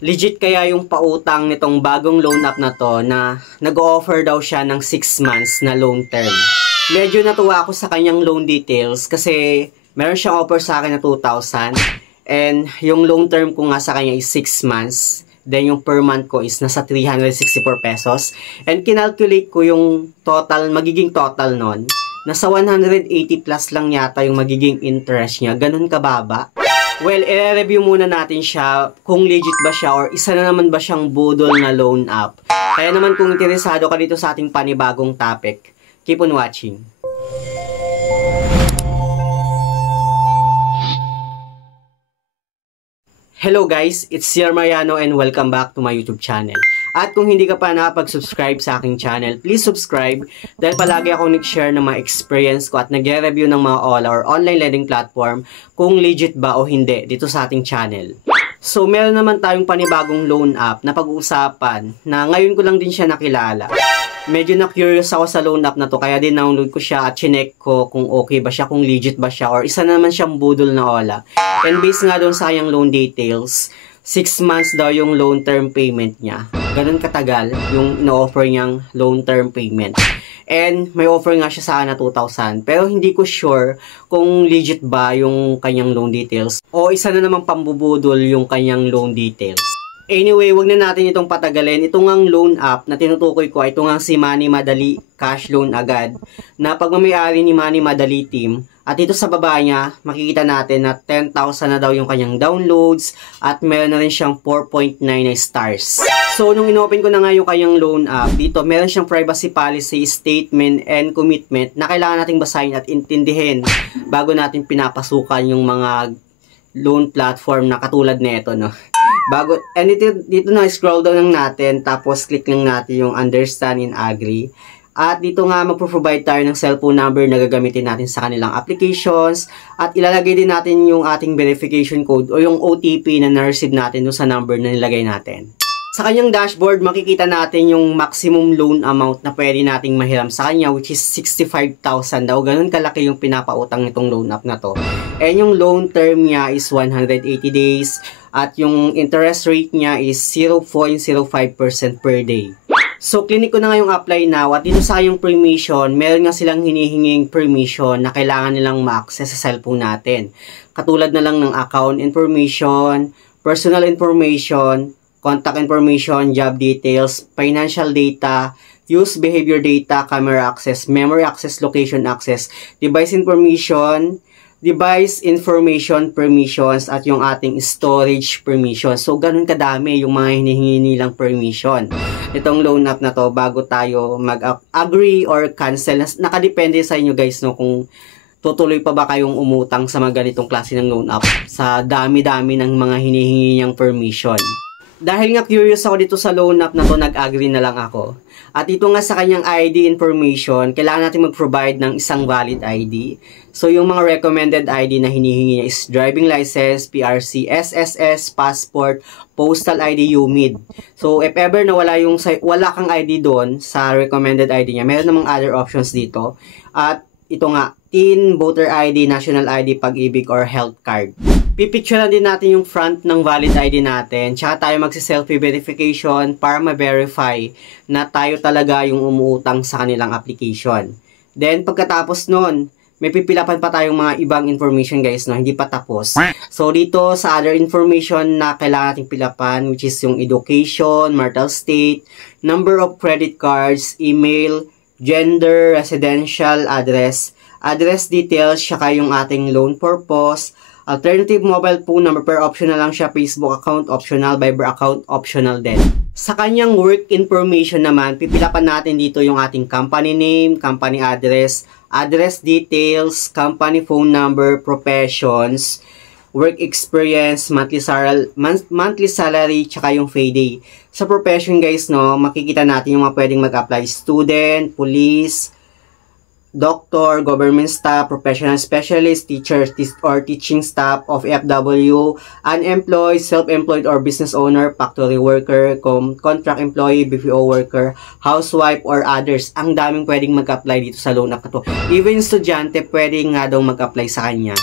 Legit kaya yung pautang nitong bagong loan app na to na nag-offer daw siya ng 6 months na loan term. Medyo natuwa ako sa kanyang loan details kasi meron siyang offer sa akin na 2,000 and yung loan term ko nga sa kanya is 6 months. Then yung per month ko is nasa 364 pesos. And kinalculate ko yung total, magiging total nun. Nasa 180 plus lang yata yung magiging interest niya. Ganun kababa. Well, i-review muna natin siya kung legit ba siya or isa na naman ba siyang budol na loan app. Kaya naman kung interesado ka dito sa ating panibagong topic, keep on watching. Hello guys, it's Sir Mariano and welcome back to my YouTube channel. At kung hindi ka pa nakapag-subscribe sa aking channel, please subscribe dahil palagi akong nag-share ng mga experience ko at nag-review ng mga or online lending platform kung legit ba o hindi dito sa ating channel. So meron naman tayong panibagong loan app na pag-uusapan na ngayon ko lang din siya nakilala. Medyo na-curious ako sa loan app na to kaya din download ko siya at chinek ko kung okay ba siya, kung legit ba siya or isa na naman siyang budol na ola. And based nga doon sa kanyang loan details, 6 months daw yung loan term payment niya. Ganun katagal yung ino-offer niyang loan term payment. And may offer nga siya sa akin na 2,000. Pero hindi ko sure kung legit ba yung kanyang loan details o isa na namang pambubudol yung kanyang loan details. Anyway, wag na natin itong patagalin. Ito ngang loan app na tinutukoy ko ay ito ngang si Money Madali Cash Loan Agad na pagmamayari ni Money Madali Team. At dito sa baba niya, makikita natin na 10,000 na daw yung kanyang downloads at meron na rin siyang 4.9 na stars. So, nung inopen ko na nga yung kanyang loan app, dito meron siyang privacy policy, statement, and commitment na kailangan nating basahin at intindihin bago natin pinapasukan yung mga loan platform na katulad nito, no? And dito na scroll down lang natin, tapos click lang natin yung understand and agree. At dito nga magpo-provide tayo ng cellphone number na gagamitin natin sa kanilang applications. At ilalagay din natin yung ating verification code o yung OTP na na-receive natin doon sa number na nilagay natin. Sa kanyang dashboard, makikita natin yung maximum loan amount na pwede nating mahiram sa kanya, which is 65,000 daw. Ganun kalaki yung pinapautang nitong loan app na to. And yung loan term niya is 180 days. At yung interest rate niya is 0.05% per day. So, clinic ko na nga yung apply now. At dito sa kanyang permission, meron nga silang hinihinging permission na kailangan nilang ma-access sa cellphone natin. Katulad na lang ng account information, personal information, contact information, job details, financial data, use behavior data, camera access, memory access, location access, device information permissions, at yung ating storage permission. So, ganun kadami yung mga hinihingi nilang permission. Itong loan app na to, bago tayo mag-agree or cancel, nakadepende sa inyo guys, no, kung tutuloy pa ba kayong umutang sa mga ganitong klase ng loan app sa dami-dami ng mga hinihingi niyang permission. Dahil nga curious ako dito sa loan app na to, nag-agree na lang ako. At ito nga sa kanyang ID information, kailangan natin mag-provide ng isang valid ID. So, yung mga recommended ID na hinihingi niya is driving license, PRC, SSS, passport, postal ID, UMID. So, if ever na wala kang ID doon sa recommended ID niya, meron namang other options dito. At ito nga, TIN, voter ID, national ID, pag-ibig, or health card. Pipicturean din natin yung front ng valid ID natin. Tsaka tayo magsi-selfie verification para ma-verify na tayo talaga yung umuutang sa kanilang application. Then, pagkatapos nun, may pipilapan pa tayong mga ibang information guys, no? Hindi pa tapos. So, dito sa other information na kailangan nating pilapan, which is yung education, marital state, number of credit cards, email, gender, residential address, address details, tsaka yung ating loan purpose, alternative mobile phone number, per optional lang siya, Facebook account optional, Viber account optional din. Sa kanyang work information naman, pipilapan natin dito yung ating company name, company address, address details, company phone number, professions, work experience, monthly salary, tsaka yung payday. Sa profession guys, no, makikita natin yung mga pwedeng mag-apply: student, police, doctor, government staff, professional specialist, teacher or teaching staff of FW, unemployed, self-employed or business owner, factory worker, contract employee, BPO worker, housewife, or others. Ang daming pwedeng mag-apply dito sa loan app na to. Even estudyante, pwedeng nga daw mag-apply sa kanya.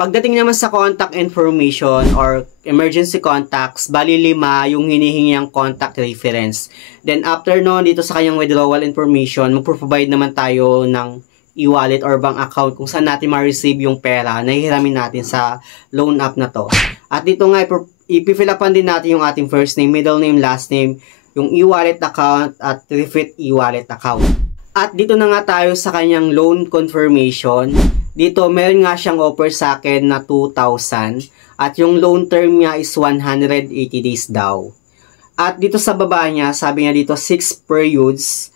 Pagdating naman sa contact information or emergency contacts, bali 5 yung hinihingi ang contact reference. Then after no, dito sa kanyang withdrawal information, magpo-provide naman tayo ng e-wallet or bank account kung saan natin ma-receive yung pera na hihiramin natin sa loan app na to. At dito nga, ipi-fill upan din natin yung ating first name, middle name, last name, yung e-wallet account at refit e-wallet account. At dito na nga tayo sa kanyang loan confirmation. Dito, meron nga siyang offer sa akin na 2,000 at yung loan term niya is 180 days daw. At dito sa baba niya, sabi niya dito 6 periods.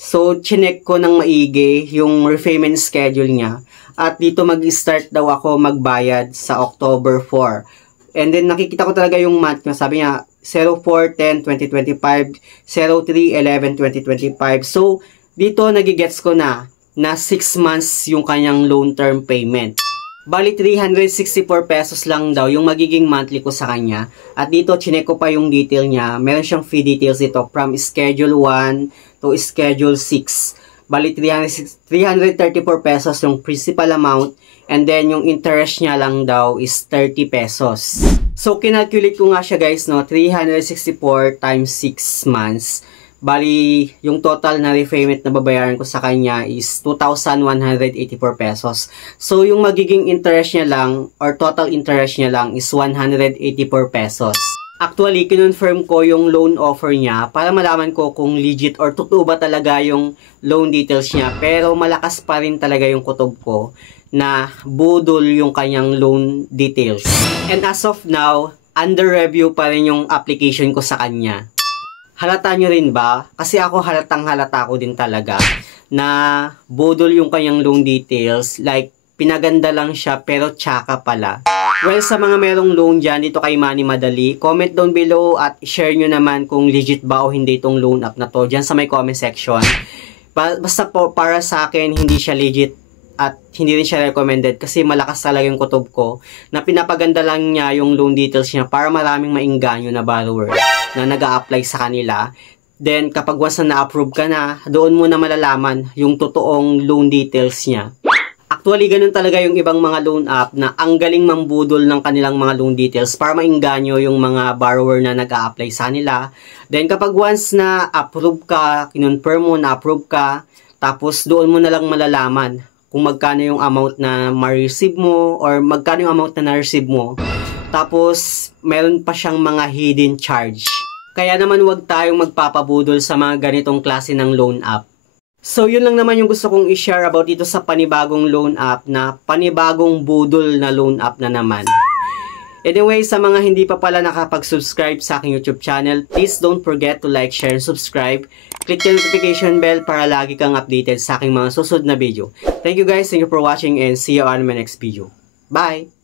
So, chinek ko ng maigi yung repayment schedule niya. At dito mag-start daw ako magbayad sa October 4. And then nakikita ko talaga yung month niya. Sabi niya 04/10/2025, 03/11/2025. So, dito nagigets ko na 6 months yung kanyang loan term payment. Bali 364 pesos lang daw yung magiging monthly ko sa kanya. At dito chinek ko pa yung detail niya. Meron siyang fee details dito from schedule 1 to schedule 6. Bali 334 pesos yung principal amount and then yung interest niya lang daw is 30 pesos. So kinalculate ko nga siya guys, no, 364 times 6 months. Bali, yung total na repayment na babayaran ko sa kanya is 2,184 pesos. So, yung magiging interest niya lang or total interest niya lang is 184 pesos. Actually, kinonfirm ko yung loan offer niya para malaman ko kung legit or totoo ba talaga yung loan details niya. Pero malakas pa rin talaga yung kutob ko na budol yung kanyang loan details. And as of now, under review pa rin yung application ko sa kanya. Halata nyo rin ba? Kasi ako halata ko din talaga na budol yung kanyang loan details. Like, pinaganda lang siya pero tsaka pala. Well, sa mga merong loan dyan dito kay Money Madali, comment down below at share nyo naman kung legit ba o hindi itong loan app na to dyan sa may comment section. Basta po para sa akin, hindi siya legit at hindi rin siya recommended kasi malakas talaga yung kutob ko na pinapaganda lang niya yung loan details niya para maraming maingganyo na borrower na nag-a-apply sa kanila. Then, kapag once na na-approve ka na, doon mo na malalaman yung totoong loan details niya. Actually, ganun talaga yung ibang mga loan app na ang galing mambudol ng kanilang mga loan details para maingganyo yung mga borrower na nag-a-apply sa kanila. Then, kapag once na approve ka, kinonfirm mo na approve ka, tapos doon mo na lang malalaman kung magkano yung amount na ma-receive mo or magkano yung amount na na-receive mo. Tapos, meron pa siyang mga hidden charge. Kaya naman huwag tayong magpapabudol sa mga ganitong klase ng loan app. So, yun lang naman yung gusto kong i-share about dito sa panibagong loan app na panibagong budol na loan app na naman. Anyway, sa mga hindi pa pala nakapag-subscribe sa aking YouTube channel, please don't forget to like, share, and subscribe. Click the notification bell para lagi kang updated sa aking mga susunod na video. Thank you guys, thank you for watching, and see you on my next video. Bye!